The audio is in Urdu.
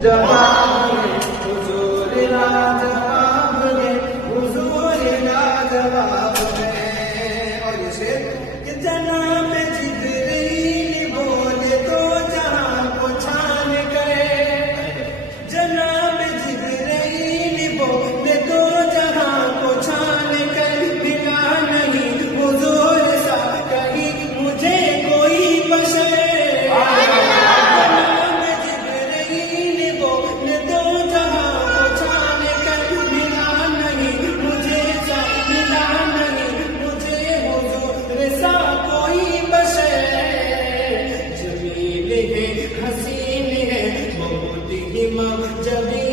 جواب حضور لا جواب ہے، حضور لا جواب ہے۔ اور اسے کہ جناب جبریل بولے تو جہاں کو چھان گئے، جناب جبریل بولے تو جہاں کو چھان گئے، ملا نہیں حضور سا کہیں مجھے کوئی بشر۔ حسین ہے بہت ہی جبھی